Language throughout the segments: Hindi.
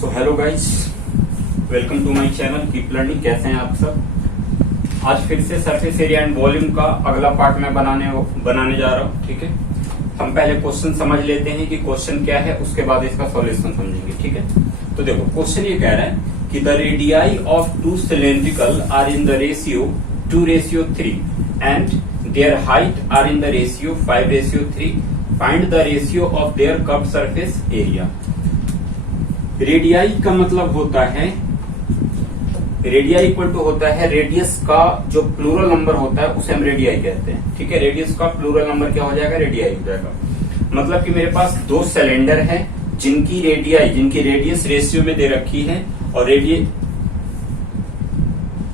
So hello guys, welcome to my channel keep learning. कैसे हैं आप सब। आज फिर से सरफेस एरिया एंड वॉल्यूम का अगला पार्ट मैं बनाने जा रहा हूँ। ठीक है, हम पहले क्वेश्चन समझ लेते हैं कि क्वेश्चन क्या है, उसके बाद इसका सॉल्यूशन समझेंगे। ठीक है, तो देखो क्वेश्चन ये कह रहा है कि the radii of two cylindrical are in the ratio 2:3 and their height are in the ratio 5:3। Find the ratio of their curved surface area. Radii का मतलब होता है, रेडियाई इक्वल टू होता है रेडियस का जो प्लूरल नंबर होता है उसे हम रेडियाई कहते हैं। ठीक है, रेडियस का प्लूरल नंबर क्या हो जाएगा, रेडियाई हो जाएगा। मतलब कि मेरे पास दो सिलेंडर है जिनकी रेडियस रेशियो में दे रखी है, और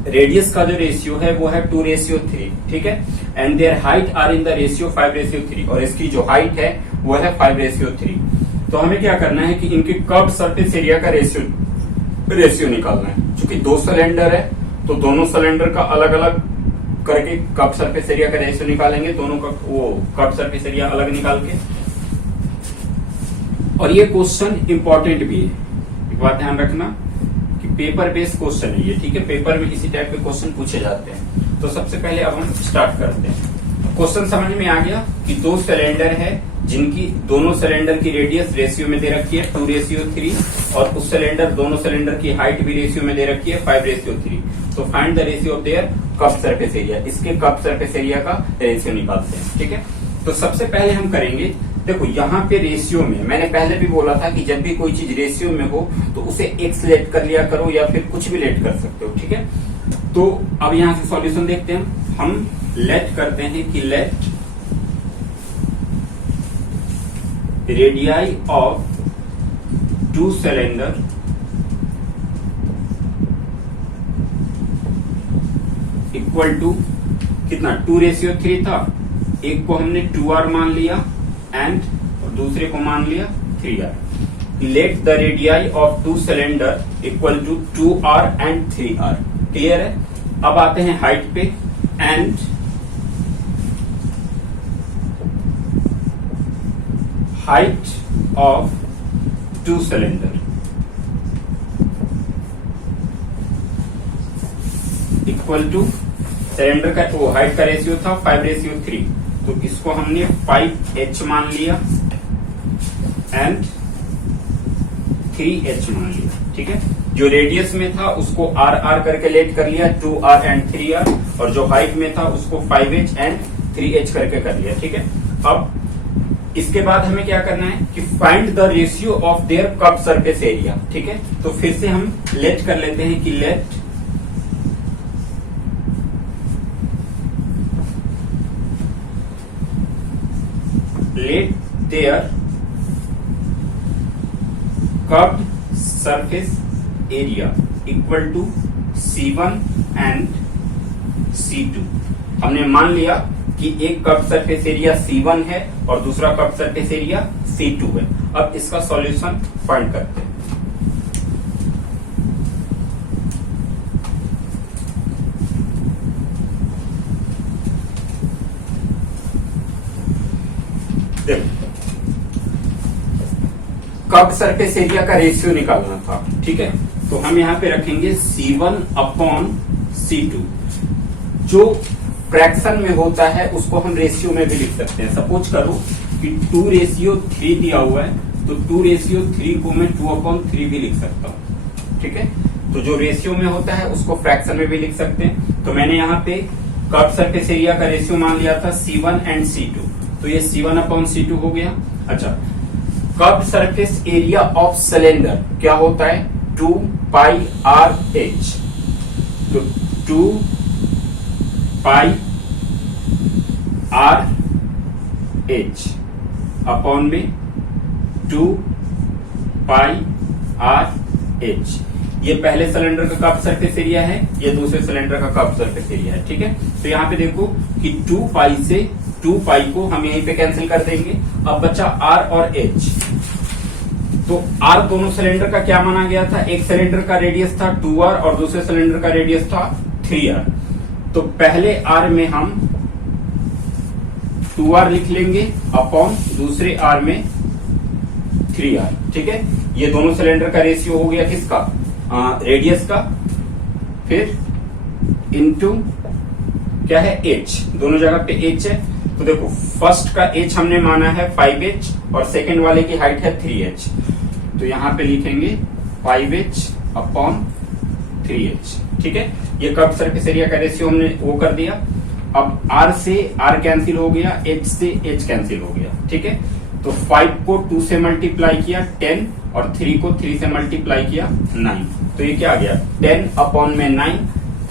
रेडियस का जो रेशियो है वो है 2:3। ठीक है, and their height are in the ratio 5:3, और इसकी जो हाइट है वो है 5:3। तो हमें क्या करना है कि इनके कर्व्ड सरफेस एरिया का रेशियो निकालना है। चूंकि दो सिलेंडर है तो दोनों सिलेंडर का अलग अलग करके कर्व्ड सरफेस एरिया का रेशियो निकालेंगे, दोनों का वो कर्व्ड सरफेस एरिया अलग निकाल के। और ये क्वेश्चन इंपॉर्टेंट भी है, एक बात ध्यान रखना कि पेपर बेस्ड क्वेश्चन है ये। ठीक है, पेपर में इसी टाइप के क्वेश्चन पूछे जाते हैं। तो सबसे पहले अब हम स्टार्ट करते हैं। क्वेश्चन समझ में आ गया कि दो सिलेंडर है जिनकी दोनों सिलेंडर की रेडियस रेशियो में दे रखी है 2:3, और उस दोनों सिलेंडर की हाइट भी रेशियो में दे रखी है 5:3। तो find the ratio of their curved surface area. इसके कर्व्ड सरफेस एरिया का रेशियो निकालते हैं। ठीक है, तो सबसे पहले हम करेंगे, देखो यहाँ पे रेशियो में मैंने पहले भी बोला था कि जब भी कोई चीज रेशियो में हो तो उसे एक्स लेट कर लिया करो या फिर कुछ भी लेट कर सकते हो। ठीक है, तो अब यहाँ से सॉल्यूशन देखते हैं। हम लेट करते हैं कि let radii of two cylinder equal to कितना 2:3 था। एक को हमने 2r मान लिया एंड दूसरे को मान लिया 3r। Let the radii of two cylinder equal to 2r and 3r। Clear है। अब आते हैं हाइट पे। And height of two cylinder equal to cylinder का वो हाइट का रेशियो था 5:3, तो इसको हमने 5h मान लिया एंड 3h मान लिया। ठीक है, जो रेडियस में था उसको r करके लेट कर लिया 2r एंड 3r, और जो हाइट में था उसको 5h एंड 3h करके कर लिया। ठीक है, अब इसके बाद हमें क्या करना है कि find the ratio of their curved surface area. ठीक है, तो फिर से हम लेट कर लेते हैं कि let their curved surface area equal to C1 and C2। हमने मान लिया कि एक कर्व्ड सरफेस एरिया C1 है और दूसरा कर्व्ड सरफेस एरिया C2 है। अब इसका सॉल्यूशन फाइंड करते हैं। देखो, कर्व्ड सरफेस एरिया का रेशियो निकालना था। ठीक है, तो हम यहां पे रखेंगे C1/C2। जो फ्रैक्शन में होता है उसको हम रेशियो में भी लिख सकते हैं। सपोज करो कि 2:3 दिया हुआ है, तो 2:3 को मैं 2/3 भी लिख सकता हूँ। ठीक है, तो जो रेशियो में होता है उसको फ्रैक्शन में भी लिख सकते हैं। तो मैंने यहाँ पे कर्व्ड सरफेस एरिया का रेशियो मान लिया था C1 एंड C2, तो ये C1/C2 हो गया। अच्छा, curved surface area of cylinder क्या होता है 2πRh। तो 2πRh अपॉन में 2πRh। ये पहले सिलेंडर का कर्व्ड सरफेस एरिया है, ये दूसरे सिलेंडर का कर्व्ड सरफेस एरिया है। ठीक है, तो यहाँ पे देखो कि 2π से 2π को हम यहीं पे कैंसिल कर देंगे। अब बचा r और h। तो r दोनों सिलेंडर का क्या माना गया था, एक सिलेंडर का रेडियस था 2r और दूसरे सिलेंडर का रेडियस था 3r। तो पहले r में हम 2r लिख लेंगे अपॉन दूसरे r में 3r, ठीक है। ये दोनों सिलेंडर का रेशियो हो गया किसका, रेडियस का, फिर इनटू क्या है h, दोनों जगह पे h है। तो देखो फर्स्ट का h हमने माना है 5h और सेकंड वाले की हाइट है 3h, तो यहां पे लिखेंगे 5h अपॉन 3h, ठीक है। ये कर्व सरफेस एरिया का रेशियो हमने वो कर दिया। अब r से r कैंसिल हो गया, h से h कैंसिल हो गया, ठीक है। तो 5 को 2 से मल्टीप्लाई किया 10 और 3 को 3 से मल्टीप्लाई किया 9, तो ये क्या आ गया 10 अपॉन में 9।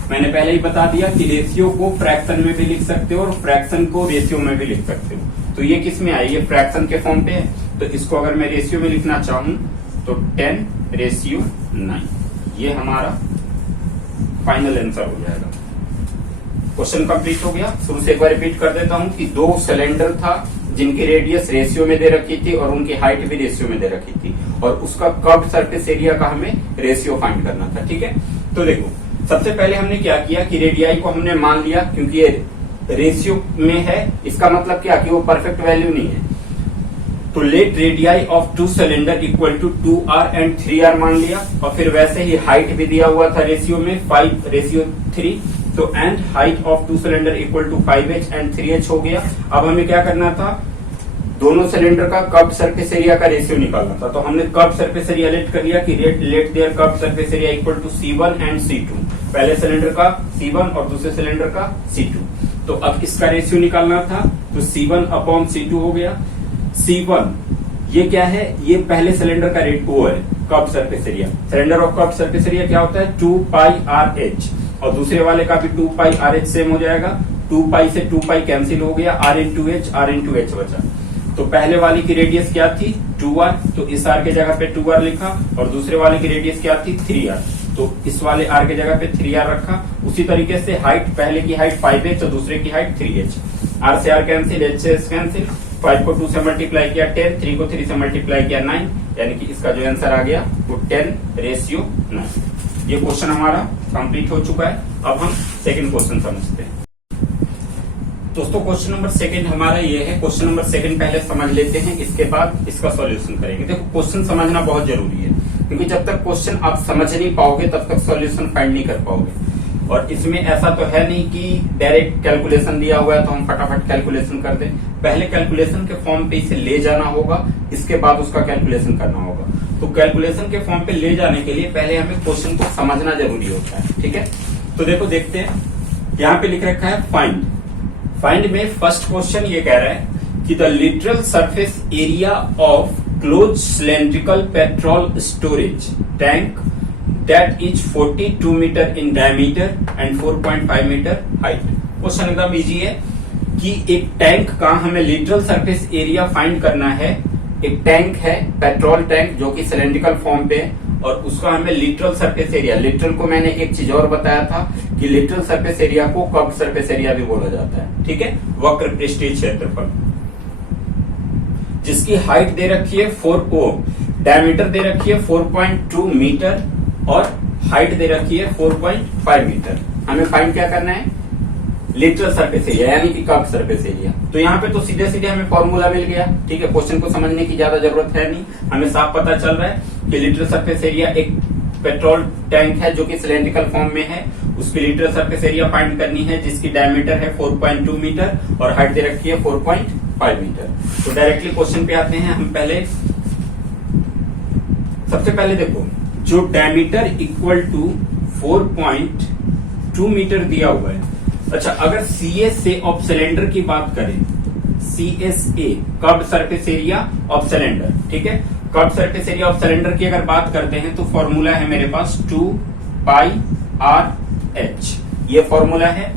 मैंने पहले ही बता दिया कि रेशियो को फ्रैक्शन में भी लिख सकते हो और फ्रैक्शन को रेशियो में भी लिख सकते हो। तो ये किस में आई, ये फ्रैक्शन के फॉर्म पे है, तो इसको अगर मैं रेशियो में लिखना चाहूं तो 10:9, ये हमारा फाइनल आंसर हो जाएगा। क्वेश्चन कंप्लीट हो गया। शुरू से एक बार रिपीट कर देता हूं कि दो सिलेंडर था जिनकी रेडियस रेशियो में दे रखी थी और उनकी हाइट भी रेशियो में दे रखी थी, और उसका कर्व्ड सरफेस एरिया का हमें रेशियो फाइंड करना था, ठीक है। तो देखो सबसे पहले हमने क्या किया कि रेडियाई को हमने मान लिया, क्योंकि ये रेशियो में है, इसका मतलब क्या कि वो परफेक्ट वैल्यू नहीं है। तो let radii of two cylinder equal to 2r and 3r मान लिया, और फिर वैसे ही हाइट भी दिया हुआ था रेशियो में 5:3, तो and height of two cylinder equal to 5h and 3h हो गया। अब हमें क्या करना था, दोनों सिलेंडर का कर्व्ड सरफेस एरिया का रेशियो निकालना था। तो हमने कर्व्ड सरफेस एरिया लेट कर लिया कि let their curved surface area equal to C1 and C2, पहले सिलेंडर का C1 और दूसरे सिलेंडर का C2। तो अब इसका रेशियो निकालना था, तो C1 अपॉन C2 हो गया। C1 ये क्या है, ये पहले सिलेंडर का रेट वो है curved surface area. Cylinder of curved surface area क्या होता है 2πRh, और दूसरे वाले का भी 2πRh सेम हो जाएगा। 2π से 2π कैंसिल हो गया, r इंटू एच बचा। तो पहले वाले की रेडियस क्या थी 2r, तो इस r के जगह पे 2r लिखा, और दूसरे वाले की रेडियस क्या थी 3r, तो इस वाले r के जगह पे 3r रखा। उसी तरीके से हाइट, पहले की हाइट 5h और दूसरे की हाइट 3h, r से r कैंसिल, h से h कैंसिल, 5 को 2 से मल्टीप्लाई किया 10, 3 को 3 से मल्टीप्लाई किया 9, यानी कि इसका जो आंसर आ गया वो 10:9। ये क्वेश्चन हमारा कंप्लीट हो चुका है। अब हम सेकंड क्वेश्चन समझते हैं। दोस्तों क्वेश्चन नंबर सेकंड हमारा ये है। क्वेश्चन नंबर सेकंड पहले समझ लेते हैं, इसके बाद इसका सॉल्यूशन करेंगे। देखो क्वेश्चन समझना बहुत जरूरी है, क्योंकि जब तक क्वेश्चन आप समझ नहीं पाओगे तब तक सॉल्यूशन फाइंड नहीं कर पाओगे। और इसमें ऐसा तो है नहीं कि डायरेक्ट कैलकुलेशन दिया हुआ है तो हम फटाफट कैलकुलेशन कर दें। पहले कैलकुलेशन के फॉर्म पे इसे ले जाना होगा, इसके बाद उसका कैलकुलेशन करना होगा। तो कैलकुलेशन के फॉर्म पे ले जाने के लिए पहले हमें क्वेश्चन को समझना जरूरी होता है, ठीक है। तो देखो देखते हैं, यहाँ पे लिख रखा है फाइंड। फाइंड में फर्स्ट क्वेश्चन ये कह रहा है कि the lateral surface area of close cylindrical petrol storage tank that is 42 metre in diameter and 4.5 metre height. Question एकदम इजी है कि एक टैंक का हमें लिटरल सरफेस एरिया फाइंड करना है। एक टैंक है पेट्रोल टैंक जो कि सिलेंड्रिकल फॉर्म पे है, और उसका हमें लिटरल सरफेस एरिया, लिटरल को मैंने एक चीज और बताया था कि लिटरल सरफेस एरिया को कर्व्ड सरफेस एरिया भी बोला जाता है, ठीक है, वक्र पृष्ठीय क्षेत्रफल, जिसकी हाइट दे रखी है 4 डायमीटर दे रखी है 4.2 मीटर और हाइट दे रखी है 4.5 मीटर। हमें फाइंड क्या करना है, लिटरल सरफेस एरिया यानी कि कर्व्ड सरफेस एरिया। तो यहाँ पे तो सीधे सीधे हमें फॉर्मूला मिल गया, ठीक है। क्वेश्चन को समझने की ज्यादा जरूरत है नहीं, हमें साफ पता चल रहा है कि लिटरल सरफेस एरिया एक पेट्रोल टैंक है जो कि सिलेंड्रिकल फॉर्म में है, उसकी लिटरल सरफेस एरिया फाइंड करनी है जिसकी डायमीटर है 4.2 मीटर और हाइट दे रखी है 4.5 मीटर। तो डायरेक्टली क्वेश्चन पे आते हैं। हम पहले सबसे पहले देखो, जो डायमीटर इक्वल टू 4.2 मीटर दिया हुआ है। अच्छा, अगर CSA ऑफ सिलेंडर की बात करें, CSA curved surface area of cylinder, ठीक है, curved surface area of cylinder की अगर बात करते हैं तो फॉर्मूला है मेरे पास 2πRh, ये फॉर्मूला है।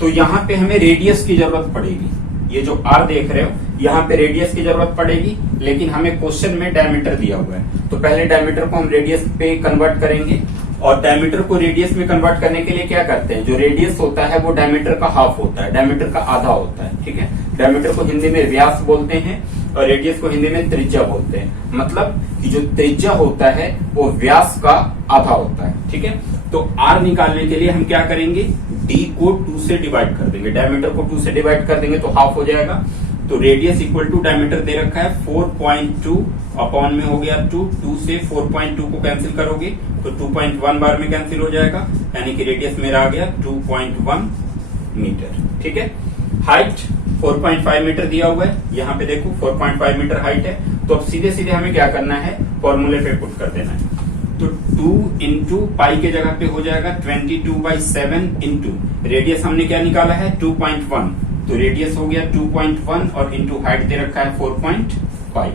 तो यहाँ पे हमें रेडियस की जरूरत पड़ेगी, ये जो R देख रहे हो यहाँ पे रेडियस की जरूरत पड़ेगी, लेकिन हमें क्वेश्चन में डायमीटर दिया हुआ है। तो पहले डायमीटर को हम रेडियस पे कन्वर्ट करेंगे, और डायमीटर को रेडियस में कन्वर्ट करने के लिए क्या करते हैं, जो रेडियस होता है वो डायमीटर का हाफ होता है, डायमीटर का आधा होता है, ठीक है। डायमीटर को हिंदी में व्यास बोलते हैं और रेडियस को हिंदी में त्रिज्या बोलते हैं। मतलब कि जो त्रिज्या होता है वो व्यास का आधा होता है, ठीक है। तो R निकालने के लिए हम क्या करेंगे, D को 2 से डिवाइड कर देंगे, डायमीटर को 2 से डिवाइड कर देंगे तो हाफ हो जाएगा। तो रेडियस इक्वल टू डायमीटर दे रखा है 4.2 अपॉन में हो गया 2 से 4.2 को कैंसिल करोगे तो 2.1 बार में कैंसिल हो जाएगा, यानी कि रेडियस मेरा आ गया 2.1 मीटर। ठीक है, हाइट 4.5 मीटर दिया हुआ है, यहाँ पे देखो 4.5 मीटर हाइट है। तो अब सीधे सीधे हमें क्या करना है, फॉर्मूले पे पुट कर देना है। तो 2 इंटू पाई के जगह पे हो जाएगा 22/7 इंटू रेडियस हमने क्या निकाला है 2.1, तो रेडियस हो गया 2.1 और इंटू हाइट दे रखा है 4.5,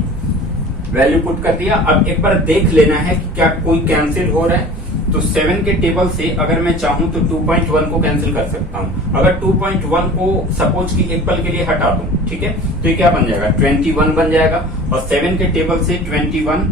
वैल्यू पुट कर दिया। अब एक बार देख लेना है कि क्या कोई कैंसिल हो रहा है। तो 7 के टेबल से अगर मैं चाहूं तो 2.1 को कैंसिल कर सकता हूं। अगर 2.1 को सपोज की एक पल के लिए हटा दूं, ठीक है, तो ये क्या बन जाएगा 21 बन जाएगा। और 7 के टेबल से 21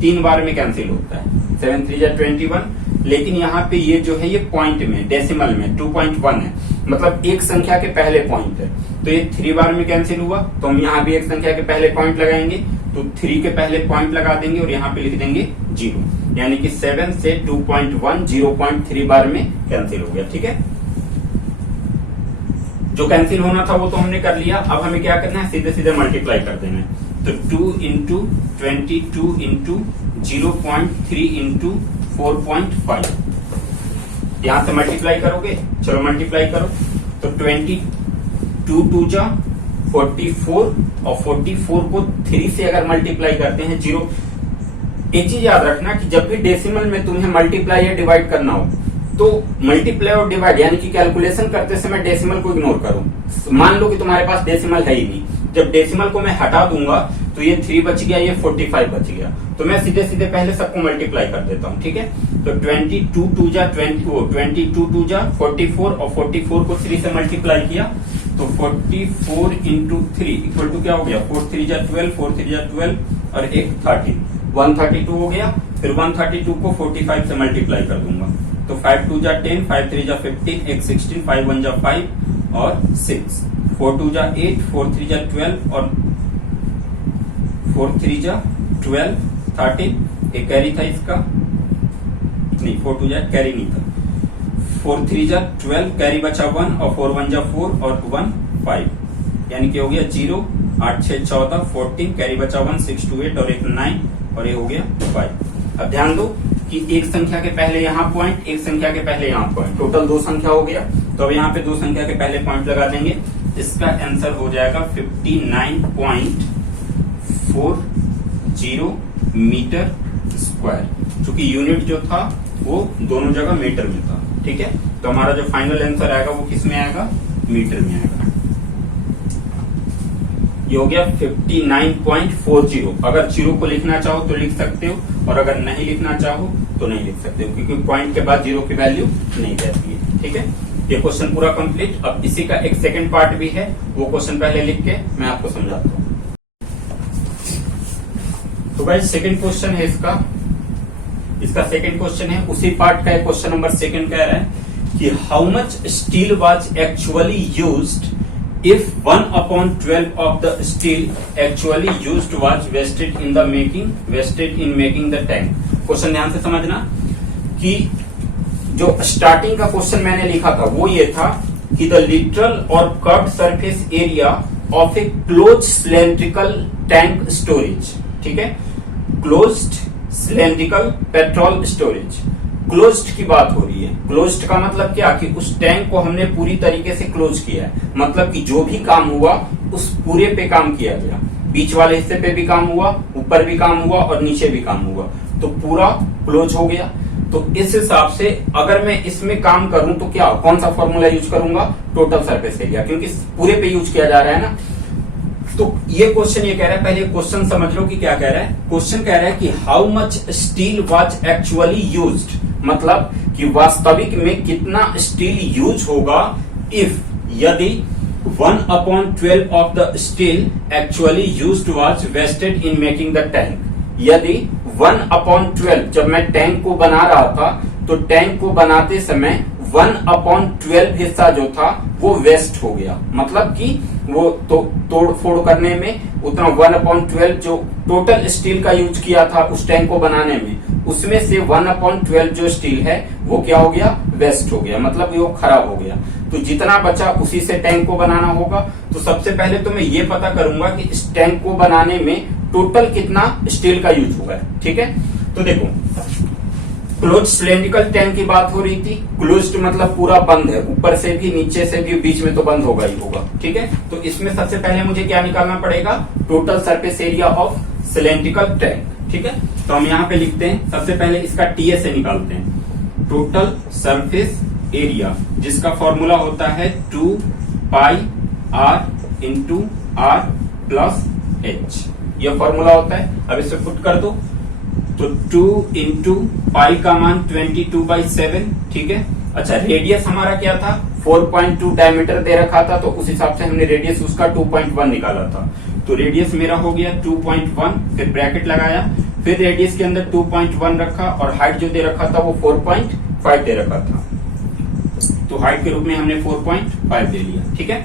3 बार में कैंसिल होता है, 7 3 21। लेकिन यहाँ पे ये जो है ये पॉइंट में डेसिमल में 2.1 है, मतलब एक संख्या के पहले पॉइंट है, तो ये 3 बार में कैंसिल हुआ। तो हम यहाँ भी एक संख्या के पहले पॉइंट लगाएंगे, तो 3 के पहले पॉइंट लगा देंगे और यहाँ पे लिख देंगे 0, यानी कि 7 से 2.1 0.3 बार में कैंसिल हो गया। ठीक है, जो कैंसिल होना था वो तो हमने कर लिया। अब हमें क्या करना है, सीधे सीधे मल्टीप्लाई कर देना है। तो 2 इंटू 22 इंटू 0.3 इंटू 4.5, यहां से मल्टीप्लाई करोगे, चलो मल्टीप्लाई करो। तो 22 2 जा 44 और 44 को 3 से अगर मल्टीप्लाई करते हैं 0। एक चीज याद रखना कि जब भी डेसिमल में तुम्हें मल्टीप्लाई या डिवाइड करना हो तो मल्टीप्लाई और डिवाइड यानी कि कैलकुलेशन करते समय डेसिमल को इग्नोर करो। मान लो कि तुम्हारे पास डेसिमल है ही नहीं, जब डेसिमल को मैं हटा दूंगा तो ये 3 बच गया, ये 45 बच गया, तो मैं सीधे सीधे पहले सबको मल्टीप्लाई कर देता हूँ। ठीक है, तो 22 2 जा 22 2 जा 44 और 44 को 3 से मल्टीप्लाई किया तो 44 इंटू 3 इक्वल टू क्या हो गया 4 3 जा 12 4 3 जा 12 और एक 13 132 हो गया। फिर 132 को 45 से मल्टीप्लाई कर दूंगा तो 5 2 जा 10 5 3 जा 15 एक 16 5 1 जा 5 और 6 4 2 जा 8 4 3 जा 12 और 4 3 जा 12 13 एक कैरी था इसका, नहीं 4 2 जा कैरी नहीं था, 4 3 जा 12 कैरी बचा 1 और 4 1 जा 4 और 1 5, यानी कि हो गया 0 8 6 14 14 कैरी बचा 1 6 2 8 और एक 9 और ये हो गया 5। अब ध्यान दो कि एक संख्या के पहले यहाँ पॉइंट, एक संख्या के पहले यहाँ पॉइंट, टोटल 2 संख्या हो गया। तो अब यहाँ पे 2 संख्या के पहले पॉइंट लगा देंगे, इसका आंसर हो जाएगा 59.40 मीटर स्क्वायर, क्योंकि यूनिट जो था वो दोनों जगह मीटर में था। ठीक है, तो हमारा जो फाइनल आंसर आएगा वो किस में आएगा, मीटर में आएगा। ये हो गया 59.40। अगर 0 को लिखना चाहो तो लिख सकते हो और अगर नहीं लिखना चाहो तो नहीं लिख सकते हो, क्योंकि पॉइंट के बाद 0 की वैल्यू नहीं रहती है। ठीक है, ये क्वेश्चन पूरा कंप्लीट। अब इसी का एक सेकंड पार्ट भी है, वो क्वेश्चन पहले लिख के मैं आपको समझाता हूँ। तो भाई सेकंड क्वेश्चन है इसका सेकंड क्वेश्चन है, उसी पार्ट का क्वेश्चन नंबर 2 कह रहा है कि how much steel was actually used if 1/12 of the steel actually used was wasted in making the tank। Question ध्यान से समझना कि जो स्टार्टिंग का क्वेश्चन मैंने लिखा था वो ये था कि द लिटरल और curved surface area of a closed cylindrical tank storage. ठीक है, closed cylindrical petrol storage, closed की बात हो रही है। क्लोज्ड का मतलब क्या कि उस टैंक को हमने पूरी तरीके से क्लोज किया है, मतलब कि जो भी काम हुआ उस पूरे पे काम किया गया, बीच वाले हिस्से पे भी काम हुआ, ऊपर भी काम हुआ और नीचे भी काम हुआ, तो पूरा क्लोज हो गया। तो इस हिसाब से अगर मैं इसमें काम करूं तो क्या कौन सा फॉर्मूला यूज करूंगा, टोटल सरफेस एरिया, क्योंकि पूरे पे यूज किया जा रहा है ना। तो ये क्वेश्चन ये कह रहा है, पहले क्वेश्चन समझ लो कि क्या कह रहा है। क्वेश्चन कह रहा है कि how much steel was actually used, मतलब कि वास्तविक में कितना स्टील यूज होगा इफ यदि 1/12 of the steel actually used was wasted in making the tank. यदि 1/12 जब मैं टैंक को बना रहा था तो टैंक को बनाते समय 1/12 हिस्सा जो था वो वेस्ट हो गया, मतलब कि वो तो तोड़ फोड़ करने में उतना 1/12 जो टोटल स्टील का यूज किया था उस टैंक को बनाने में, उसमें से 1/12 जो स्टील है वो क्या हो गया, वेस्ट हो गया, मतलब वो खराब हो गया। तो तो जितना बचा उसी से टैंक को बनाना होगा। तो सबसे पहले तो मैं ये पता करूंगा कि इस टैंक को बनाने में टोटल कितना स्टील का यूज हुआ है। ठीक है, तो देखो क्लोज सिलेंड्रिकल टैंक की बात हो रही थी। क्लोज्ड मतलब पूरा बंद है, ऊपर से भी नीचे से भी, बीच में तो बंद होगा ही होगा। ठीक है, तो इसमें सबसे पहले मुझे क्या निकालना पड़ेगा, total surface area of cylindrical tank. ठीक है, तो हम यहाँ पे लिखते हैं, सबसे पहले इसका टीएस से निकालते हैं, टोटल सरफेस एरिया, जिसका फॉर्मूला होता है 2 pi R into R plus H, यह फॉर्मूला होता है। अब इसे पुट कर दो, तो 2 इंटू पाई का मान 22/7। ठीक है, अच्छा रेडियस हमारा क्या था, 4.2 डायमीटर दे रखा था, तो उस हिसाब से हमने रेडियस उसका 2.1 निकाला था। तो रेडियस मेरा हो गया 2.1, फिर ब्रैकेट लगाया, फिर रेडियस के अंदर 2.1 रखा और हाइट जो दे रखा था वो 4.5 दे रखा था, तो हाइट के रूप में हमने 4.5 दे लिया। ठीक है,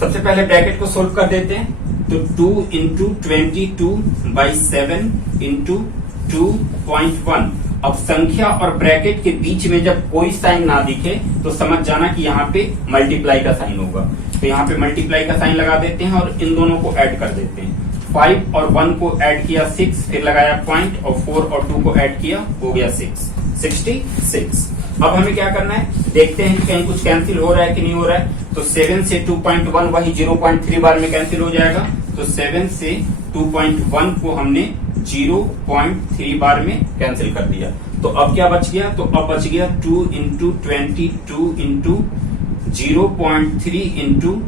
सबसे पहले ब्रैकेट को सोल्व कर देते हैं, तो 2 इंटू 22/7 इंटू 2.1। अब संख्या और ब्रैकेट के बीच में जब कोई साइन ना दिखे तो समझ जाना कि यहाँ पे मल्टीप्लाई का साइन होगा। तो यहाँ पे मल्टीप्लाई का साइन लगा देते हैं और इन दोनों को ऐड कर देते हैं। 5 और 1 को ऐड किया 6, फिर लगाया पॉइंट और 4 और 2 को ऐड किया, हो गया 66। अब हमें क्या करना है, देखते हैं कि कहीं कुछ कैंसिल हो रहा है कि नहीं हो रहा है। तो 7 से 2.1 वही 0.3 बार में कैंसिल हो जाएगा, तो 7 से 2.1 को हमने 0.3 बार में कैंसिल कर दिया। तो अब क्या बच गया, तो अब बच गया 2 इंटू 22 इंटू 0.3 इंटू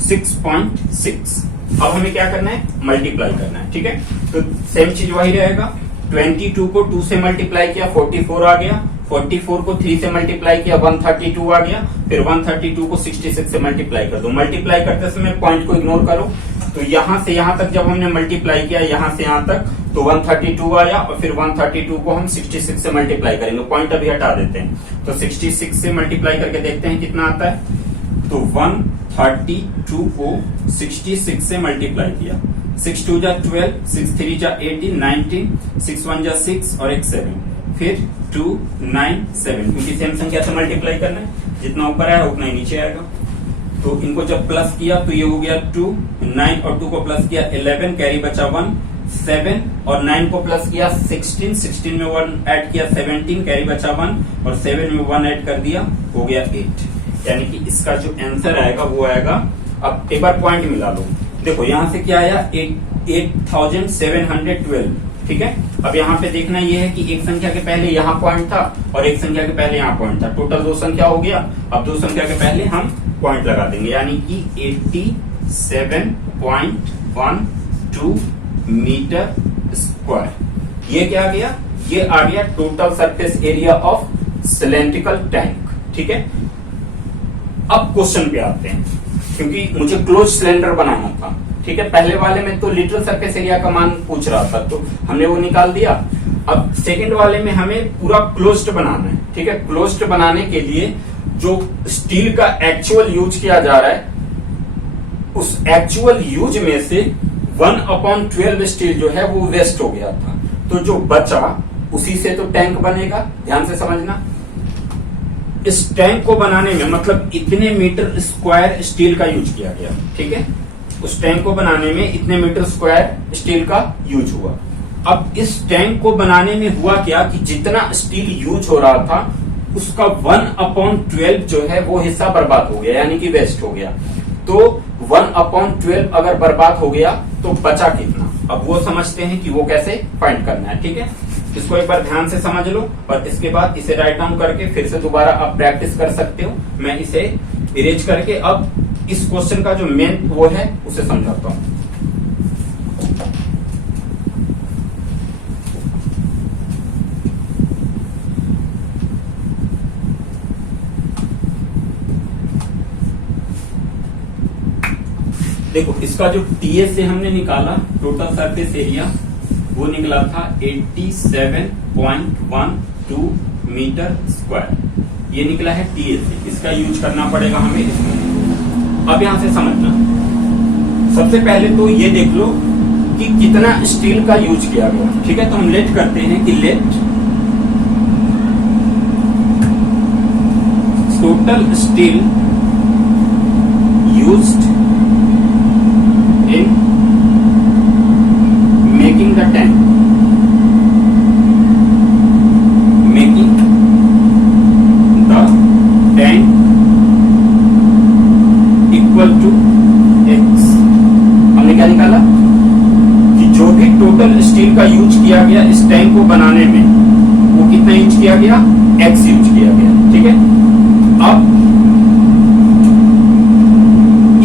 6.6। अब हमें क्या करना है, मल्टीप्लाई करना है। ठीक है, तो सेम चीज वही रहेगा, 22 को 2 से मल्टीप्लाई किया 44 आ गया, 44 को 3 से मल्टीप्लाई किया 132 आ गया, फिर 132 को 66 से मल्टीप्लाई कर दो। मल्टीप्लाई करते समय पॉइंट को इग्नोर करो, तो यहां से यहां तक जब हमने मल्टीप्लाई किया यहां से यहां तक, तो 132 आया और फिर 132 को हम 66 से मल्टीप्लाई करेंगे, पॉइंट अभी हटा देते हैं। तो 66 से मल्टीप्लाई करके देखते हैं कितना आता है, तो 132 को 66 से मल्टीप्लाई किया, 6 2 जा 12, 6 3 जा 18, 19, 6 1 जा 6 और एक 7, फिर 2 9 7, क्योंकि सेम संख्या से मल्टीप्लाई करना है, जितना ऊपर आया उतना ही नीचे आएगा। तो इनको जब प्लस किया तो ये हो गया 2, 9 और 2 को प्लस किया 11, कैरी बचा 1, 7 और 9 को प्लस किया 16, 16 में 1 ऐड किया 17, कैरी बचा 1 और 7 में 1 ऐड कर दिया, हो गया 8। यानी कि इसका जो आंसर आएगा वो आएगा, अब एक बार पॉइंट मिला लो, देखो यहां से क्या आया 8712। ठीक है, अब यहाँ पे देखना ये है कि एक संख्या के पहले यहाँ पॉइंट था और एक संख्या के पहले यहाँ पॉइंट था, टोटल 2 संख्या हो गया। अब 2 संख्या के पहले हम पॉइंट लगा देंगे, यानी कि 87.12 मीटर स्क्वायर। ये क्या आ गया, ये आ गया total surface area of cylindrical tank. ठीक है, अब क्वेश्चन पे आते हैं, क्योंकि मुझे क्लोज सिलेंडर बनाना था। ठीक है, पहले वाले में तो लिटरल सरफेस एरिया का मान पूछ रहा था, तो हमने वो निकाल दिया। अब सेकंड वाले में हमें पूरा क्लोज्ड बनाना है। ठीक है, क्लोज्ड बनाने के लिए जो स्टील का एक्चुअल यूज किया जा रहा है, उस एक्चुअल यूज में से 1/12 स्टील जो है वो वेस्ट हो गया था, तो जो बचा उसी से तो टैंक बनेगा। ध्यान से समझना, इस टैंक को बनाने में मतलब इतने मीटर स्क्वायर स्टील का यूज किया गया। ठीक है, उस टैंक को बनाने में इतने मीटर स्क्वायर स्टील का यूज हुआ। अब इस टैंक को बनाने में हुआ क्या कि जितना स्टील यूज हो रहा था उसका 1/12 जो है वो हिस्सा बर्बाद हो गया, यानी कि वेस्ट हो गया। तो 1/12 अगर बर्बाद हो गया तो बचा कितना, अब वो समझते हैं कि वो कैसे फाइंड करना है। ठीक है, इसको एक बार ध्यान से समझ लो और इसके बाद इसे राइट डाउन करके फिर से दोबारा आप प्रैक्टिस कर सकते हो। मैं इसे इरेज करके अब इस क्वेश्चन का जो मेन वो है उसे समझाता हूं। देखो, इसका जो टीएस से हमने निकाला टोटल सरफेस एरिया, वो निकला था 87.12 मीटर स्क्वायर। ये निकला है टीएस से, इसका यूज करना पड़ेगा हमें इसमें। अब यहां से समझना, सबसे पहले तो ये देख लो कि कितना स्टील का यूज किया गया। ठीक है, तो हम लेट करते हैं कि let total steel used in making the tank, making the tank equal to X. हमने क्या निकाला कि जो भी टोटल स्टील का यूज किया गया इस टैंक को बनाने में, वो कितना यूज किया गया, एक्स यूज किया गया। ठीक है, अब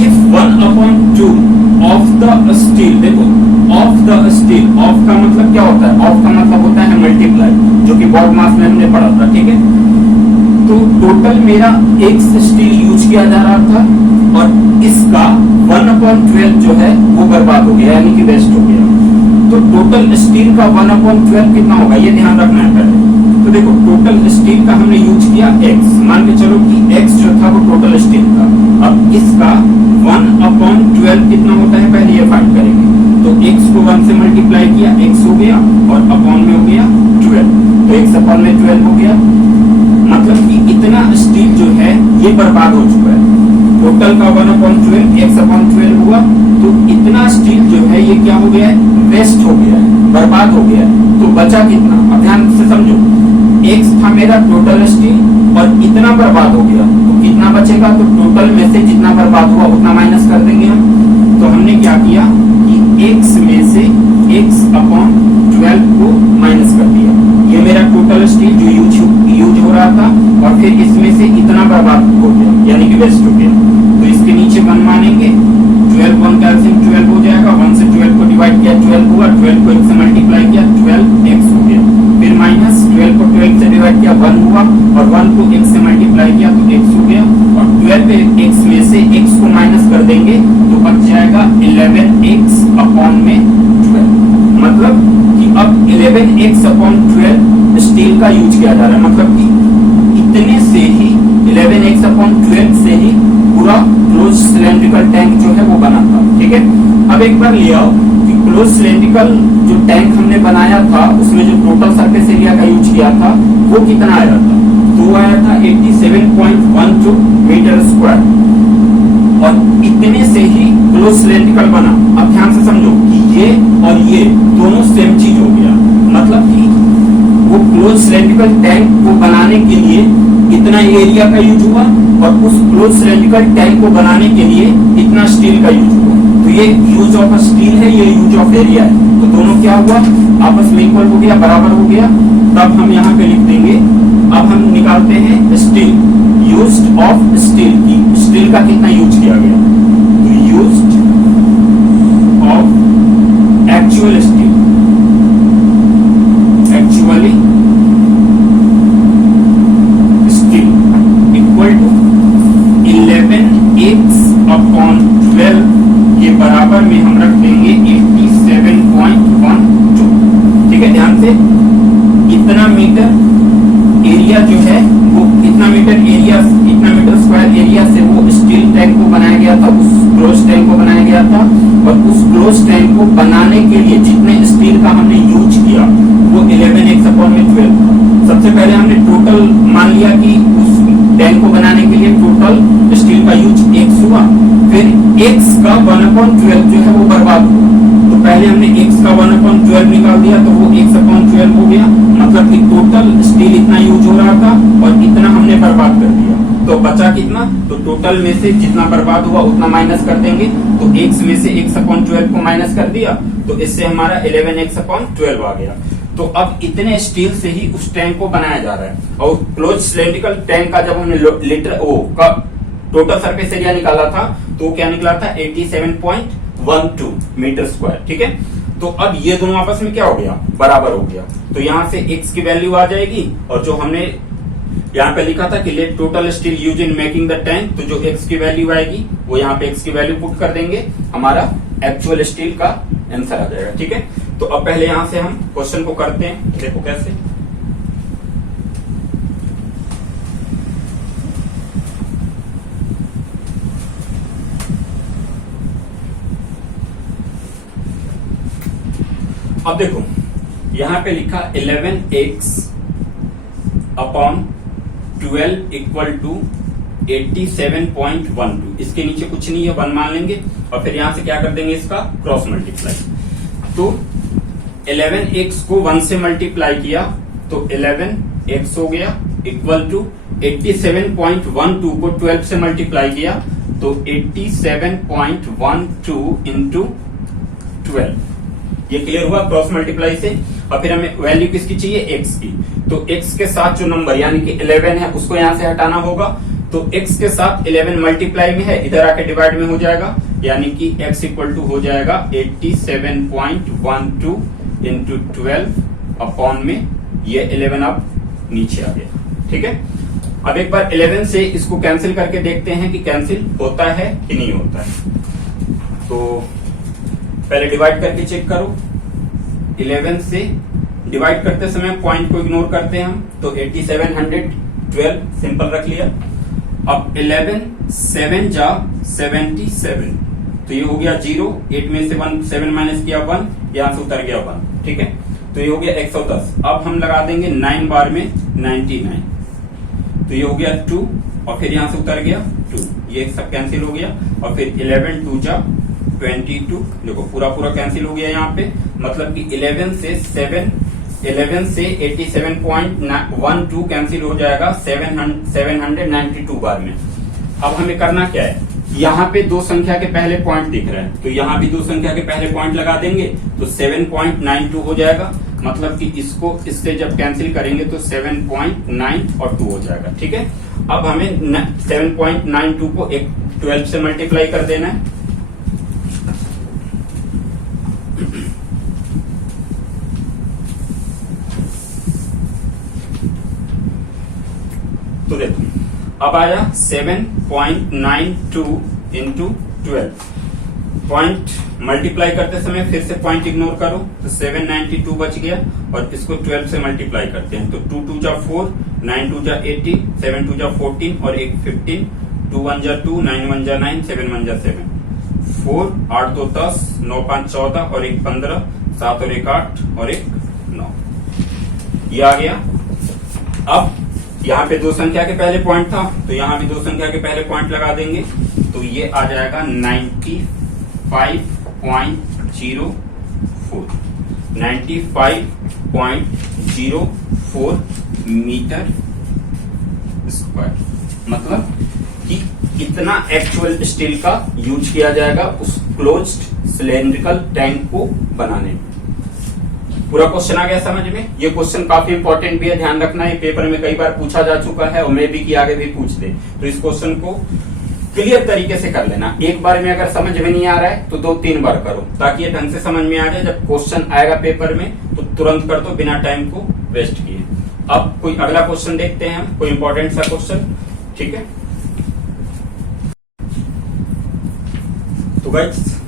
इफ 1/2 ऑफ द स्टील, देखो ऑफ द स्टील, ऑफ का मतलब क्या होता है, ऑफ का मतलब होता है मल्टीप्लाई, जो कि बॉड मास में हमने पढ़ा था। ठीक है, तो टोटल मेरा एक्स स्टील यूज किया जा रहा था और इसका 1/12 जो है वो बर्बाद हो गया, यानी कि वेस्ट हो गया। तो टोटल स्टील का 1/12 कितना होगा, ये ध्यान रखना है पहले। तो देखो टोटल स्टील का हमने यूज किया x, मान के चलो कि x जो था वो टोटल स्टील था। अब इसका 1/12 कितना होता है, पहले ये फाइंड करेंगे। तो x को 1 से मल्टीप्लाई किया, x हो गया, और अपॉन में हो गया 12, तो x अपॉन में 12 हो गया। मतलब कि इतना स्टील जो है ये बर्बाद हो चुका है। टोटल का 1/12 x/12 हुआ, तो इतना स्टील जो है ये क्या हो गया है, वेस्ट हो गया है, बर्बाद हो गया है। तो बचा कितना, अब ध्यान से समझो, x था मेरा टोटल स्टील और इतना बर्बाद हो गया, तो कितना बचेगा, तो टोटल में से जितना बर्बाद हुआ उतना माइनस कर देंगे हम। तो हमने क्या किया कि x में से x/12 को माइनस कर दिया। ये मेरा टोटल स्टील जो यूज हो रहा था, और फिर इसमें से इतना बर्बाद हो गया, यानी कि वेस्ट हो गया। तो इसके नीचे 1 मानेंगे, 12 1 कैल्सियम 12 हो जाएगा, 1 से 12 को डिवाइड किया 12 हुआ, 12 को 1 से मल्टीप्लाई किया 12x हो गया, फिर माइनस 12 को 12 से डिवाइड किया 1 हुआ, और 1 को 1 से मल्टीप्लाई किया तो x हो गया, और 12x में से x को माइनस कर देंगे तो बच जाएगा 11x/12। मतलब कि अब 11x/12 स्टील का यूज किया जा रहा है, मतलब कि इतने से ही 11x/12 से ही पूरा क्लोज सिलेंड्रिकल टैंक जो है वो बना था। ठीक है, अब एक बार ले आओ कि क्लोज सिलेंड्रिकल जो टैंक हमने बनाया था उसमें जो टोटल सरफेस एरिया का यूज किया था वो कितना आया था, तो वो आया था 87.12 मीटर स्क्वायर, और इतने से ही क्लोज सिलेंड्रिकल बना। अब ध्यान से समझो कि ये और ये दोनों सेम चीज हो गया, मतलब कि वो क्लोज सिलेंड्रिकल टैंक को बनाने के लिए इतना एरिया का यूज हुआ, और उस क्लोज सिलेंड्रिकल टैंक को बनाने के लिए इतना स्टील का यूज हुआ। तो ये यूज ऑफ स्टील है, ये यूज ऑफ एरिया है, तो दोनों क्या हुआ, आपस में इक्वल हो गया, बराबर हो गया। तब हम यहाँ पे लिख देंगे, अब हम निकालते हैं स्टील, यूज्ड ऑफ स्टील की, स्टील का कितना यूज किया गया, तो used of actual steel, actually steel equal to 11x/12 के बराबर में हम रख देंगे 87.12। ठीक है, ध्यान से, इतना मीटर एरिया जो है वो इतना मीटर एरिया, इतना मीटर स्क्वायर एरिया से वो स्टील टैंक को बनाया गया था, उस क्लोज टैंक को बनाया गया था। और उस क्लोज टैंक को बनाने के लिए जितने स्टील का हमने यूज किया वो 11x/12 था। सबसे पहले हमने टोटल मान लिया कि उस टैंक को बनाने के लिए टोटल स्टील का यूज x हुआ, फिर x का 1/12 जो है वो बर्बाद हुआ। तो पहले हमने x का 1/12 निकाल दिया, तो वो x/12 हो गया, मतलब कि टोटल स्टील इतना यूज हो रहा था और इतना हमने बर्बाद कर दिया। तो बचा कितना, तो टोटल में से जितना बर्बाद हुआ उतना माइनस कर देंगे, तो x में से x/12 को माइनस कर दिया, तो इससे हमारा 11x/12 आ गया। तो अब इतने स्टील से ही उस टैंक को बनाया जा रहा है, और क्लोज सिलेंड्रिकल टैंक का जब हमने लीटर का टोटल सरफेस एरिया निकाला था तो क्या निकला था 87.12 मीटर स्क्वायर। ठीक है, तो अब ये दोनों आपस में क्या हो गया, बराबर हो गया। तो यहाँ से x की वैल्यू आ जाएगी, और जो हमने यहाँ पे लिखा था कि let total steel use in making the tank, तो जो x की वैल्यू आएगी वो यहाँ पे x की वैल्यू पुट कर देंगे, हमारा एक्चुअल स्टील का आंसर आ जाएगा। ठीक है, तो अब पहले यहां से हम क्वेश्चन को करते हैं, देखो कैसे। अब देखो यहां पे लिखा 11x/12 इक्वल टू 87.12, इसके नीचे कुछ नहीं है, 1 मान लेंगे और फिर यहां से क्या कर देंगे इसका क्रॉस मल्टीप्लाई। तो 11x को 1 से मल्टीप्लाई किया तो 11x हो गया इक्वल टू 87.12 को 12 से मल्टीप्लाई किया तो 87.12 इंटू 12। ये क्लियर हुआ क्रॉस मल्टीप्लाई से। और फिर हमें वैल्यू किसकी चाहिए, x की। तो x के साथ जो नंबर यानी कि 11 है उसको यहां से हटाना होगा। तो x के साथ 11 मल्टीप्लाई में है, इधर आके डिवाइड में हो जाएगा, यानी कि x इक्वल टू हो जाएगा 87.12 इंटू 12 अपॉन में ये 11 अब नीचे आ गया। ठीक है, अब एक बार 11 से इसको कैंसिल करके देखते हैं कि कैंसिल होता है कि नहीं होता है। तो पहले डिवाइड करके चेक करो। 11 से डिवाइड करते समय पॉइंट को इग्नोर करते हैं हम, तो 8712 सिंपल रख लिया। अब 11 7 जा 77, तो ये हो गया 0, 8 में से 1 7 माइनस किया 1, यहां से उतर गया 1। ठीक है, तो ये हो गया 110। अब हम लगा देंगे 9 बार में 99, तो ये हो गया 2 और फिर यहां से उतर गया 2, ये सब कैंसिल हो गया। और फिर 11 2 जा 22, देखो पूरा पूरा कैंसिल हो गया यहाँ पे, मतलब कि 11 से 87.12 कैंसिल हो जाएगा 792 बार में। अब हमें करना क्या है, यहाँ पे दो संख्या के पहले पॉइंट दिख रहे हैं, तो यहाँ भी दो संख्या के पहले पॉइंट लगा देंगे तो 7.92 हो जाएगा, मतलब कि इसको इससे जब कैंसिल करेंगे तो 7.9 और 2 हो जाएगा। ठीक है, अब हमें 7.92 को 12 से मल्टीप्लाई कर देना है। तो देखो अब आया 7.92 इंटू 12, पॉइंट मल्टीप्लाई करते समय फिर से पॉइंट इग्नोर करो तो 792 बच गया और इसको 12 से मल्टीप्लाई करते हैं तो 2 2 जा 4, 9 2 जा 18, 7 2 जा 14 और एक 15, 2 1 जा 2, 9 1 जा 9, 7 1 जा 7, 4 8 2 10, 9 5 14 और एक 15, 7 और एक 8 और एक 9, ये आ गया। अब यहाँ पे दो संख्या के पहले पॉइंट था तो यहाँ भी दो संख्या के पहले पॉइंट लगा देंगे तो ये आ जाएगा 95.04 मीटर स्क्वायर, मतलब कि कितना एक्चुअल स्टील का यूज किया जाएगा उस क्लोज्ड सिलेंड्रिकल टैंक को बनाने में। पूरा क्वेश्चन आ गया समझ में। ये क्वेश्चन काफी इंपॉर्टेंट भी है, ध्यान रखना, ये पेपर में कई बार पूछा जा चुका है और मे भी कि आगे भी पूछ दे, तो इस क्वेश्चन को क्लियर तरीके से कर लेना। एक बार में अगर समझ में नहीं आ रहा है तो 2-3 बार करो ताकि ये ढंग से समझ में आ जाए। जब क्वेश्चन आएगा पेपर में तो तुरंत कर दो बिना टाइम को वेस्ट किए। अब कोई अगला क्वेश्चन देखते हैं हम, कोई इंपॉर्टेंट सा क्वेश्चन। ठीक है, तो गाइस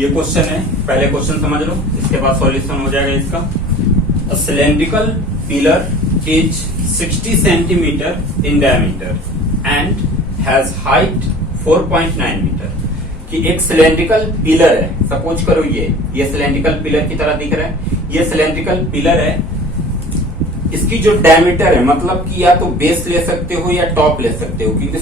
ये क्वेश्चन है, पहले क्वेश्चन समझ लो, इसके बाद सॉल्यूशन हो जाएगा इसका। A cylindrical pillar is 60 centimetre in diameter and has height 4.9 metre. कि एक सिलेंड्रिकल पिलर है, सपोज करो ये सिलेंड्रिकल पिलर की तरह दिख रहा है, ये सिलेंड्रिकल पिलर है, इसकी जो डायमीटर है मतलब कि या तो बेस ले सकते हो या टॉप ले सकते हो, क्योंकि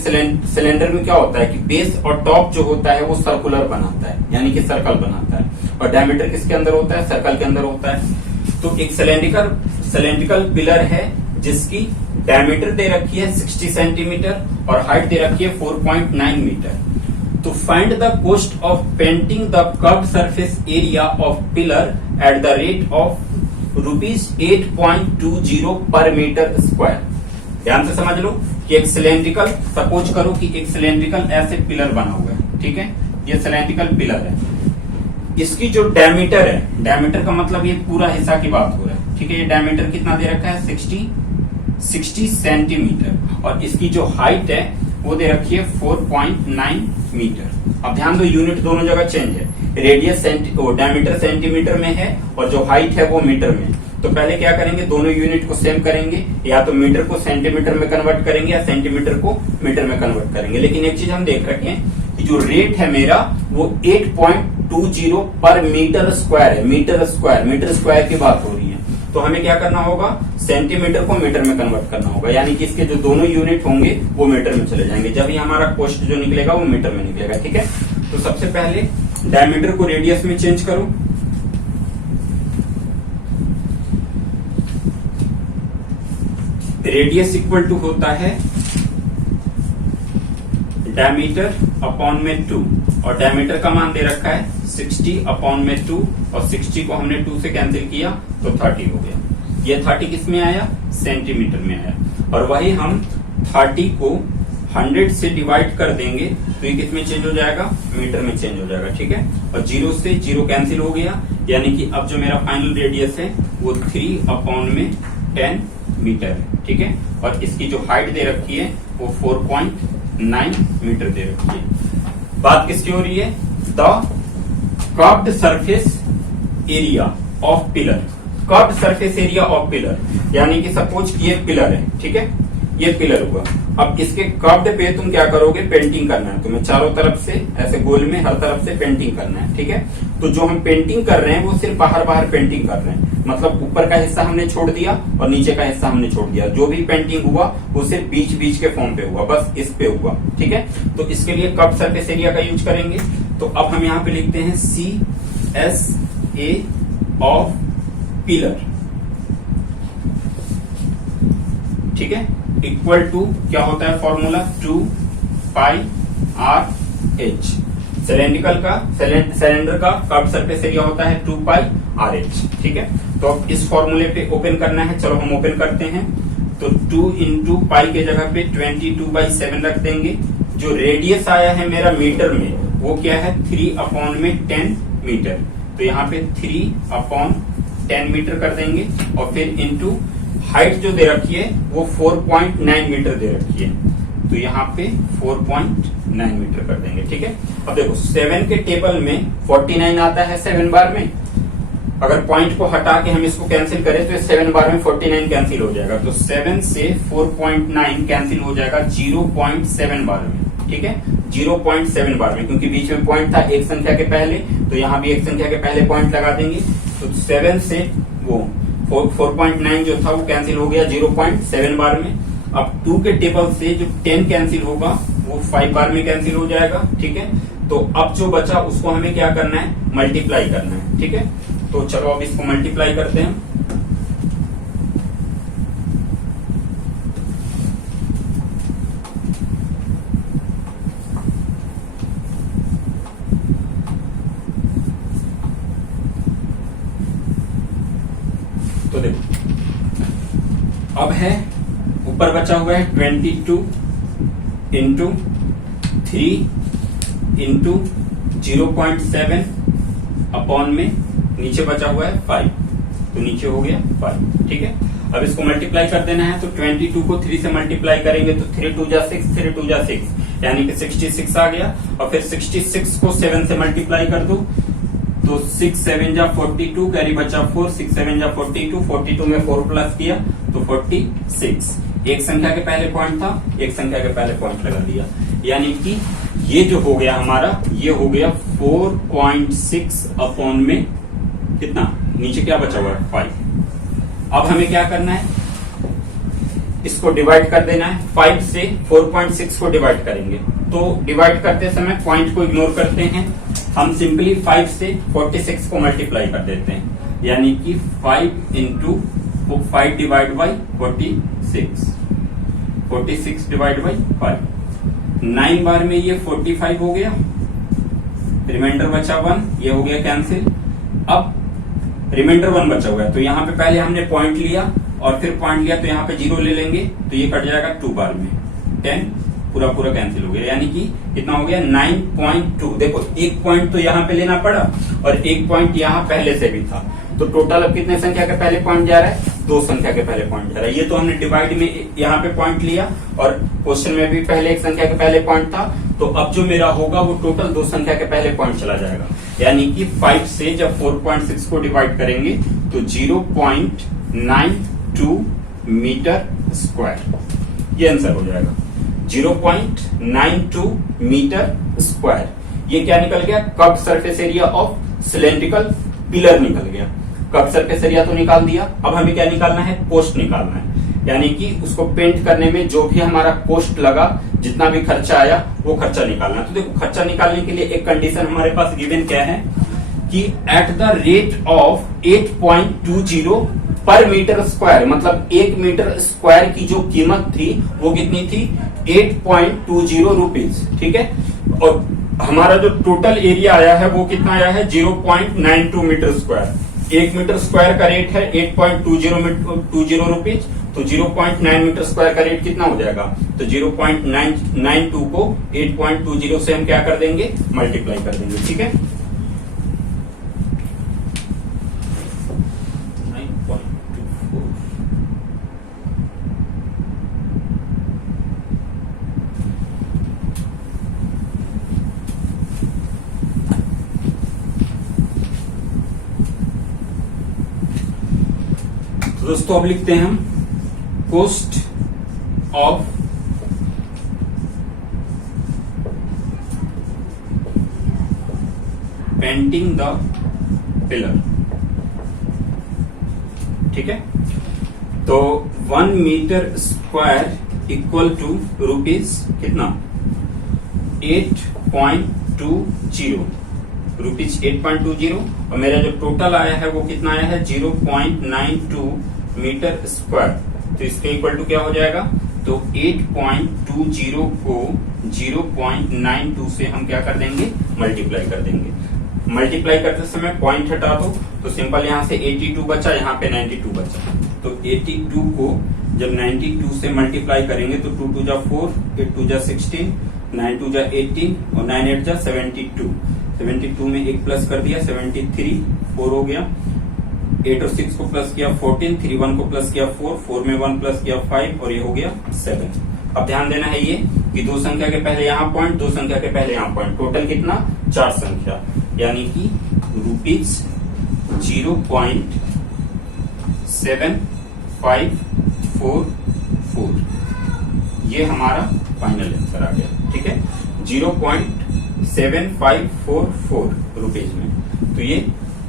सिलेंडर में क्या होता है कि बेस और टॉप जो होता है वो सर्कुलर बनाता है, यानी कि सर्कल बनाता है, और डायमीटर किसके अंदर होता है, सर्कल के अंदर होता है। तो एक सिलेंड्रिकल पिलर है जिसकी डायमीटर दे रखी है 60 सेंटीमीटर और हाइट दे रखी है 4.9 मीटर। तो find the cost of painting the curved surface area of pillar at the rate of ₹8.20 पर मीटर स्क्वायर। ध्यान से समझ लो कि एक सिलेंड्रिकल, सपोज करो कि एक सिलेंड्रिकल ऐसे पिलर बना हुआ है, ठीक है, ये सिलेंड्रिकल पिलर है, इसकी जो डायमीटर है, डायमीटर का मतलब ये पूरा हिस्सा की बात हो रहा है, ठीक है, ये डायमीटर कितना दे रखा है 60 सेंटीमीटर और इसकी जो हाइट है वो दे रखी है 4.9 मीटर। अब ध्यान दो यूनिट दोनों जगह चेंज है, रेडियस डायमीटर सेंटीमीटर में है और जो हाइट है वो मीटर में। तो पहले क्या करेंगे, दोनों यूनिट को सेम करेंगे, या तो मीटर को सेंटीमीटर में कन्वर्ट करेंगे या सेंटीमीटर को मीटर में कन्वर्ट करेंगे। लेकिन एक चीज हम देख रखे हैं कि जो रेट है मेरा वो 8.20 पर मीटर स्क्वायर है, मीटर स्क्वायर की बात हो रही है। तो हमें क्या करना होगा, सेंटीमीटर को मीटर में कन्वर्ट करना होगा, यानी कि इसके जो दोनों यूनिट होंगे वो मीटर में चले जाएंगे, जब ये हमारा कोष्ट जो निकलेगा वो मीटर में निकलेगा। ठीक है, तो सबसे पहले डायमीटर को रेडियस में चेंज करो। रेडियस इक्वल टू होता है डायमीटर अपॉन में 2, और डायमीटर का मान दे रखा है 60 अपॉन में 2, और 60 को हमने 2 से कैंसिल किया तो 30 हो गया। ये 30 किस में आया? सेंटीमीटर में आया। और वही हम 30 को 100 से डिवाइड कर देंगे तो ये किस में चेंज हो जाएगा? मीटर में चेंज हो जाएगा। ठीक है, और 0 से 0 कैंसिल हो गया, यानी कि अब जो मेरा फाइनल रेडियस है वो 3 अपॉन में 10 मीटर है। ठीक है, और इसकी जो हाइट दे रखी है वो 4.9 मीटर दे रखी है। बात किसकी हो रही है? The curved surface area of pillar. Curved surface area of pillar, यानी कि सपोज ये पिलर है, ठीक है, ये पिलर हुआ। अब इसके कर्व्ड पे तुम क्या करोगे? पेंटिंग करना है तुम्हें, चारों तरफ से ऐसे गोल में हर तरफ से पेंटिंग करना है। ठीक है, तो जो हम पेंटिंग कर रहे हैं वो सिर्फ बाहर बाहर पेंटिंग कर रहे हैं, मतलब ऊपर का हिस्सा हमने छोड़ दिया और नीचे का हिस्सा हमने छोड़ दिया। जो भी पेंटिंग हुआ वो सिर्फ बीच बीच के फॉर्म पे हुआ, बस इस पे हुआ। ठीक है, तो इसके लिए कर्व्ड सरफेस एरिया का यूज करेंगे। तो अब हम यहाँ पे लिखते हैं CSA ऑफ पिलर, ठीक है, इक्वल टू क्या होता है फॉर्मूला? 2 पाई RH। सिलेंडर का कर्व्ड सरफेस एरिया होता है 2 पाई RH। ठीक है, तो अब इस फॉर्मूले पे ओपन करना है। चलो हम ओपन करते हैं। तो 2 इंटू पाई के जगह पे 22/7 रख देंगे। जो रेडियस आया है मेरा मीटर में वो क्या है? 3 अपॉन में 10 मीटर। तो यहाँ पे 3 अपॉन 10 मीटर कर देंगे, और फिर इंटू हाइट जो दे रखी है वो 4.9 मीटर दे रखी है, तो यहाँ पे 4.9 मीटर कर देंगे। ठीक है, अब देखो 7 के टेबल में 49 आता है 7 बार में। अगर पॉइंट को हटा के हम इसको कैंसिल करें तो 7 बार में 49 कैंसिल हो जाएगा, तो 7 से 4.9 कैंसिल हो जाएगा 0.7 बार में। ठीक है, 0.7 बार में, क्योंकि बीच में पॉइंट था एक संख्या के पहले, तो यहाँ भी एक संख्या के पहले पॉइंट लगा देंगे। तो 7 से वो 4.9 जो था वो कैंसिल हो गया 0.7 बार में। अब 2 के टेबल से जो 10 कैंसिल होगा वो 5 बार में कैंसिल हो जाएगा। ठीक है, तो अब जो बचा उसको हमें क्या करना है? मल्टीप्लाई करना है। ठीक है, तो चलो अब इसको मल्टीप्लाई करते हैं। तो देखो अब है ऊपर बचा हुआ है 22 इंटू 3 इंटू 0.7 अपॉन में नीचे बचा हुआ है 5, तो नीचे हो गया 5। ठीक है, अब इसको मल्टीप्लाई कर देना है। तो 22 को 3 से मल्टीप्लाई करेंगे तो 3 2 जा 6, 3 2 जा 6, यानी कि 66 आ गया। और फिर 66 को 7 से मल्टीप्लाई कर दो तो 6 7 जा 42, कैरी बचा 4, 6 7 जा 42, 42 में 4 प्लस किया तो 46। एक संख्या के पहले पॉइंट था, एक संख्या के पहले पॉइंट लगा दिया, यानी कि ये जो हो गया हमारा, ये हो गया 4.6 अपॉन में कितना? नीचे क्या बचा हुआ है? 5। अब हमें क्या करना है? इसको डिवाइड कर देना है। 5 से 4.6 को डिवाइड करेंगे, तो डिवाइड करते समय पॉइंट को इग्नोर करते हैं। हम सिंपली 5 से 46 को मल्टीप्लाई कर देते हैं, यानी कि 5 into 5 divide by 46, 46 divide by 5। 9 बार में ये 45 हो गया, रिमाइंडर बचा 1, ये हो गया कैंसिल। अब रिमाइंडर 1 बचा हुआ है, तो यहाँ पे पहले हमने पॉइंट लिया और फिर पॉइंट लिया तो यहाँ पे 0 ले लेंगे, तो ये कट जाएगा 2 बार में, 10 पूरा पूरा कैंसिल हो गया, यानी कि कितना हो गया? 9.2। देखो एक पॉइंट तो यहाँ पे लेना पड़ा और एक पॉइंट यहाँ पहले से भी था, तो टोटल अब कितने संख्या के पहले पॉइंट जा रहा है? 2 संख्या के पहले पॉइंट जा रहा है। ये तो हमने डिवाइड में यहाँ पे पॉइंट लिया और क्वेश्चन में भी पहले एक संख्या के पहले पॉइंट था, तो अब जो मेरा होगा वो टोटल 2 संख्या के पहले पॉइंट चला जाएगा, यानी कि 5 से जब 4.6 को डिवाइड करेंगे तो 0.92 मीटर स्क्वायर, ये आंसर हो जाएगा 0.92 मीटर स्क्वायर। ये क्या निकल गया? Curved surface area of cylindrical pillar निकल गया। कर्व सरफेस एरिया तो निकाल दिया, अब हमें क्या निकालना है, कोस्ट निकालना है। यानी कि उसको पेंट करने में जो भी हमारा कोस्ट लगा, जितना भी खर्चा आया वो खर्चा निकालना है। तो देखो खर्चा निकालने के लिए एक कंडीशन हमारे पास गिवन क्या है कि एट द रेट ऑफ 8.20 पर मीटर स्क्वायर, मतलब 1 मीटर स्क्वायर की जो कीमत थी वो कितनी थी, 8.20 रुपीज। ठीक है, और हमारा जो टोटल एरिया आया है वो कितना आया है, 0.92 मीटर स्क्वायर। 1 मीटर स्क्वायर का रेट है 8.20 रुपीज, तो 0.9 मीटर स्क्वायर का रेट कितना हो जाएगा, तो 0.992 को 8.20 से हम क्या कर देंगे, मल्टीप्लाई कर देंगे। ठीक है, 9.24 तो दोस्तों अब लिखते हैं हम cost of painting the pillar. ठीक है, तो 1 metre square equal to rupees कितना, 8.20 रुपीज 8.20, और मेरा जो टोटल आया है वो कितना आया है, 0.92 मीटर स्क्वायर। तो इसके इक्वल टू क्या हो जाएगा, तो 8.20 को 0.92 से हम क्या कर देंगे, मल्टीप्लाई कर देंगे। मल्टीप्लाई करते समय पॉइंट हटा दो, तो सिंपल यहां से 82 बचा, यहाँ पे 92 बचा। तो 82 को जब 92 से मल्टीप्लाई करेंगे तो 2 2 जा 4, 8 2 जा 16, 9 2 जा 18 और 9 8 जा 72। 72 में एक प्लस कर दिया, 73, 4 हो गया। 8 और 6 को प्लस किया 14, 3 1 को प्लस किया 4, 4 में 1 प्लस किया 5 और ये हो गया 7। अब ध्यान देना है ये कि दो संख्या के पहले यहाँ पॉइंट, दो संख्या के पहले यहाँ पॉइंट, टोटल कितना, 4 संख्या, यानी कि रुपीज 0.7544 ये हमारा फाइनल आंसर आ गया। ठीक है, 0.7544 रुपीज में, तो ये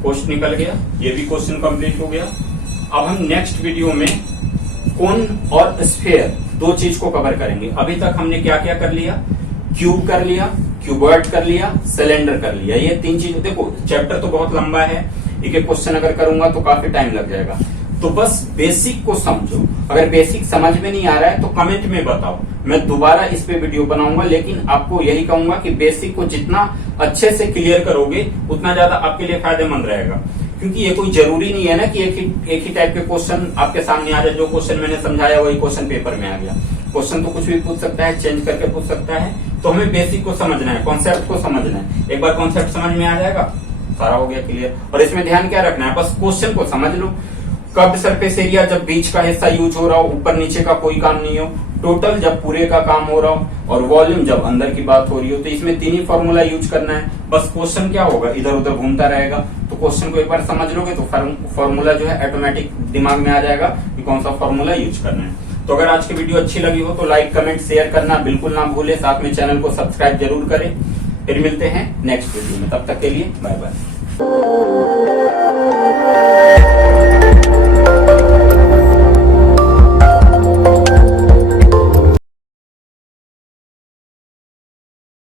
क्वेश्चन निकल गया, ये भी क्वेश्चन कंप्लीट हो गया। अब हम नेक्स्ट वीडियो में कोन और स्फीयर दो चीज को कवर करेंगे। अभी तक हमने क्या क्या कर लिया, क्यूब कर लिया, क्यूबॉइड कर लिया, सिलेंडर कर लिया, ये 3 चीज। देखो चैप्टर तो बहुत लंबा है, एक एक क्वेश्चन अगर करूंगा तो काफी टाइम लग जाएगा, तो बस बेसिक को समझो। अगर बेसिक समझ में नहीं आ रहा है तो कमेंट में बताओ, मैं दोबारा इस पे वीडियो बनाऊंगा, लेकिन आपको यही कहूंगा कि बेसिक को जितना अच्छे से क्लियर करोगे उतना ज्यादा आपके लिए फायदेमंद रहेगा। क्योंकि ये कोई जरूरी नहीं है ना कि एक ही टाइप के क्वेश्चन आपके सामने आ जाए, जो क्वेश्चन मैंने समझाया वही क्वेश्चन पेपर में आ गया। क्वेश्चन तो कुछ भी पूछ सकता है, चेंज करके पूछ सकता है, तो हमें बेसिक को समझना है, कॉन्सेप्ट को समझना है। एक बार कॉन्सेप्ट समझ में आ जाएगा, सारा हो गया क्लियर। और इसमें ध्यान क्या रखना है, बस क्वेश्चन को समझ लो। कर्व्ड सरफेस एरिया जब बीच का हिस्सा यूज हो रहा हो, ऊपर नीचे का कोई काम नहीं हो, टोटल जब पूरे का काम हो रहा हो, और वॉल्यूम जब अंदर की बात हो रही हो, तो इसमें 3 ही फॉर्मूला यूज करना है। बस क्वेश्चन क्या होगा, इधर उधर घूमता रहेगा, तो क्वेश्चन को एक बार समझ लोगे तो फॉर्मूला जो है ऑटोमेटिक दिमाग में आ जाएगा कि कौन सा फॉर्मूला यूज करना है। तो अगर आज की वीडियो अच्छी लगी हो तो लाइक कमेंट शेयर करना बिल्कुल ना भूले, साथ में चैनल को सब्सक्राइब जरूर करें। फिर मिलते हैं नेक्स्ट वीडियो में, तब तक के लिए बाय बाय।